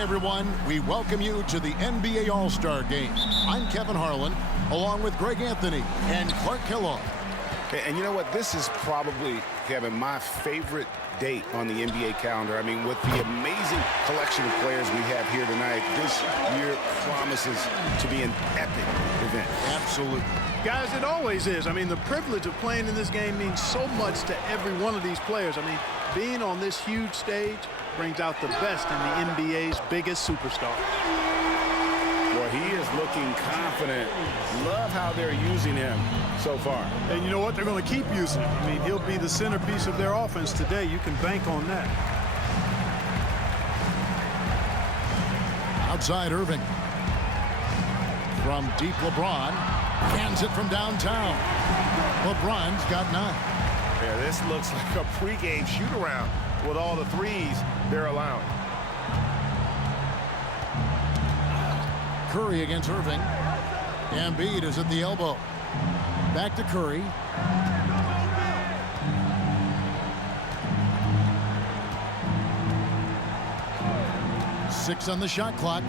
Hi, everyone. We welcome you to the NBA All-Star Game. I'm Kevin Harlan, along with Greg Anthony and Clark Kellogg. And you know what? This is probably, Kevin, my favorite date on the NBA calendar. I mean, with the amazing collection of players we have here tonight, this year promises to be an epic event. Absolutely. Guys, it always is. I mean, the privilege of playing in this game means so much to every one of these players. I mean, being on this huge stage brings out the best in the NBA's biggest superstars. Well, he is looking confident. Love how they're using him so far. And you know what? They're going to keep using him. I mean, he'll be the centerpiece of their offense today. You can bank on that. Outside Irving. From deep, LeBron hands it from downtown. LeBron's got 9. Yeah, this looks like a pregame shoot-around with all the threes they're allowing. Curry against Irving. Embiid is at the elbow. Back to Curry. Six on the shot clock.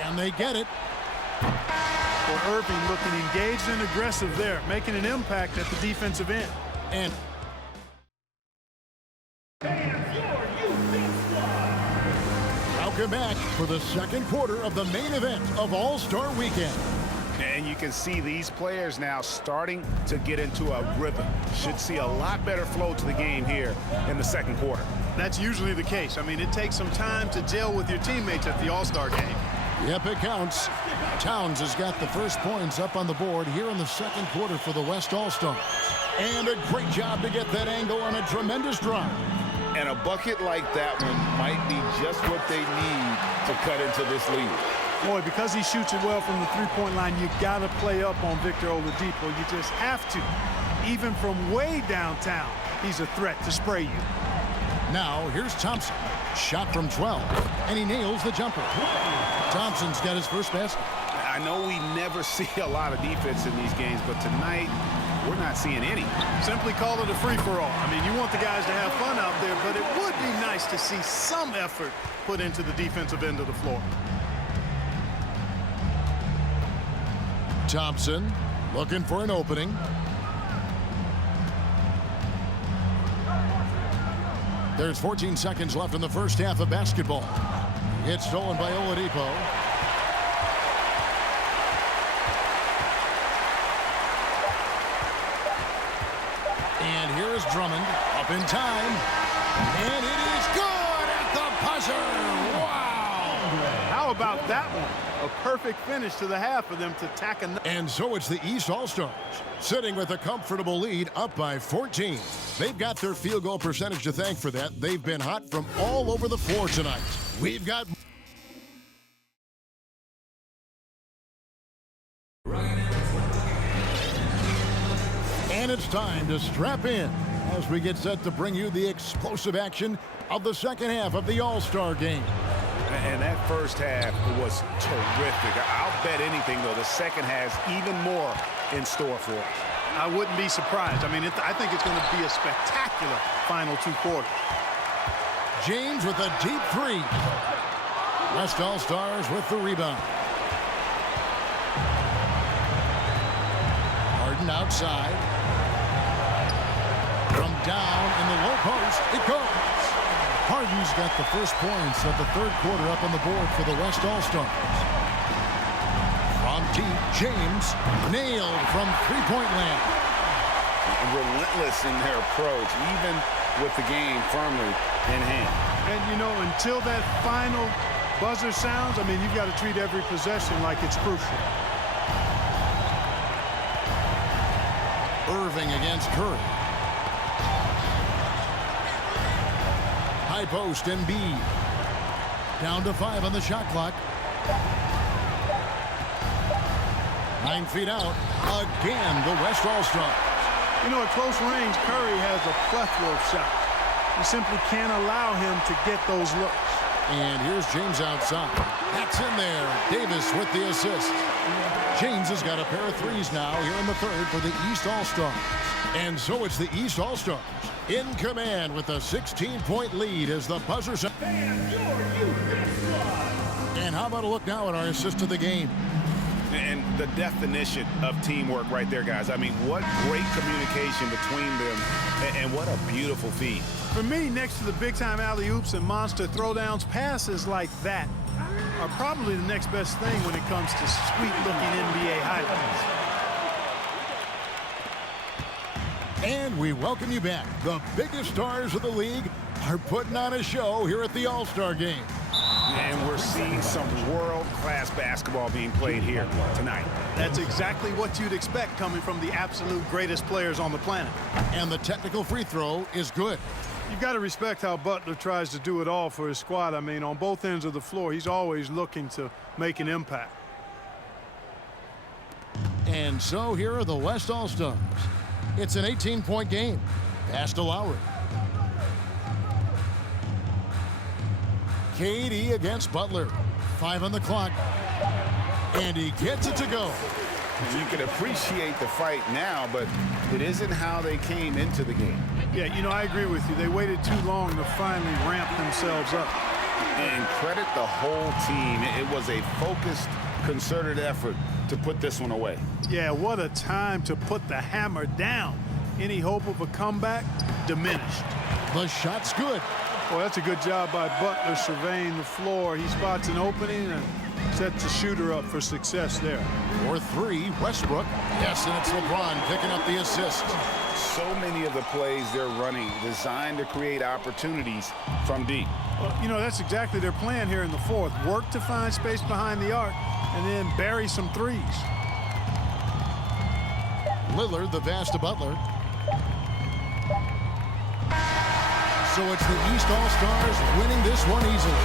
Can they get it? Well, Irving looking engaged and aggressive there, making an impact at the defensive end. And welcome back for the second quarter of the main event of All-Star Weekend. And you can see these players now starting to get into a rhythm. Should see a lot better flow to the game here in the second quarter. That's usually the case. I mean, it takes some time to gel with your teammates at the All-Star game. Yep, it counts. Towns has got the first points up on the board here in the second quarter for the West All-Stars. And a great job to get that angle on a tremendous drive. And a bucket like that one might be just what they need to cut into this lead. Boy, because he shoots it well from the three-point line, you got to play up on Victor Oladipo. You just have to. Even from way downtown, he's a threat to spray you. Now, here's Thompson. Shot from 12, and he nails the jumper. Thompson's got his first basket. I know we never see a lot of defense in these games, but tonight, we're not seeing any. Simply call it a free-for-all. I mean, you want the guys to have fun out there, but it would be nice to see some effort put into the defensive end of the floor. Thompson looking for an opening. There's 14 seconds left in the first half of basketball. It's stolen by Oladipo. And here is Drummond up in time. And it is good at the buzzer. Wow! How about that one? A perfect finish to the half for them to tack another. And so it's the East All-Stars sitting with a comfortable lead up by 14. They've got their field goal percentage to thank for that. They've been hot from all over the floor tonight. We've got... And it's time to strap in as we get set to bring you the explosive action of the second half of the All-Star Game. And that first half was terrific. I'll bet anything, though, the second has even more in store for us. I wouldn't be surprised. I mean, I think it's going to be a spectacular final two quarters. James with a deep three. West All-Stars with the rebound. Harden outside. From down in the low post, it goes. Harden's got the first points of the third quarter up on the board for the West All-Stars. From deep, James nailed from three-point land. Relentless in their approach, even with the game firmly in hand. And, you know, until that final buzzer sounds, I mean, you've got to treat every possession like it's crucial. Irving against Curry. High post, Embiid. Down to 5 on the shot clock. 9 feet out. Again, the West All-Stars. You know, at close range, Curry has a plethora of shots. You simply can't allow him to get those looks. And here's James outside. That's in there. Davis with the assist. James has got a pair of threes now here in the third for the East All-Stars. And so it's the East All-Stars in command with a 16-point lead as the buzzer sounds. And how about a look now at our assist to the game? And the definition of teamwork right there, guys. I mean, what great communication between them, and what a beautiful feed. For me, next to the big-time alley-oops and monster throwdowns, passes like that are probably the next best thing when it comes to sweet-looking NBA highlights. And we welcome you back. The biggest stars of the league are putting on a show here at the All-Star Game. And we're seeing some world-class basketball being played here tonight. That's exactly what you'd expect coming from the absolute greatest players on the planet. And the technical free throw is good. You've got to respect how Butler tries to do it all for his squad. I mean, on both ends of the floor, he's always looking to make an impact. And so here are the West All-Stars. It's an 18-point game. Pass to Lowry. KD against Butler. 5 on the clock. And he gets it to go. You can appreciate the fight now, but it isn't how they came into the game. Yeah, you know, I agree with you. They waited too long to finally ramp themselves up. And credit the whole team. It was a focused, concerted effort to put this one away. Yeah, what a time to put the hammer down. Any hope of a comeback diminished. The shot's good. Well, that's a good job by Butler surveying the floor. He spots an opening and sets the shooter up for success there. For 3, Westbrook. Yes, and it's LeBron picking up the assist. So many of the plays they're running designed to create opportunities from deep. Well, you know, that's exactly their plan here in the fourth. Work to find space behind the arc and then bury some threes. Lillard, the pass to Butler. So it's the East All-Stars winning this one easily.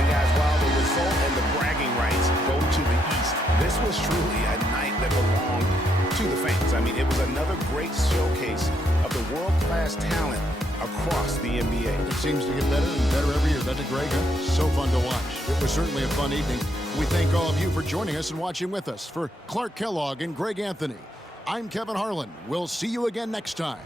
And guys, while the result and the bragging rights go to the East, this was truly a night that belonged to the fans. I mean, it was another great showcase of the world-class talent across the NBA. It seems to get better and better every year, doesn't it, Greg? So fun to watch. It was certainly a fun evening. We thank all of you for joining us and watching with us. For Clark Kellogg and Greg Anthony, I'm Kevin Harlan. We'll see you again next time.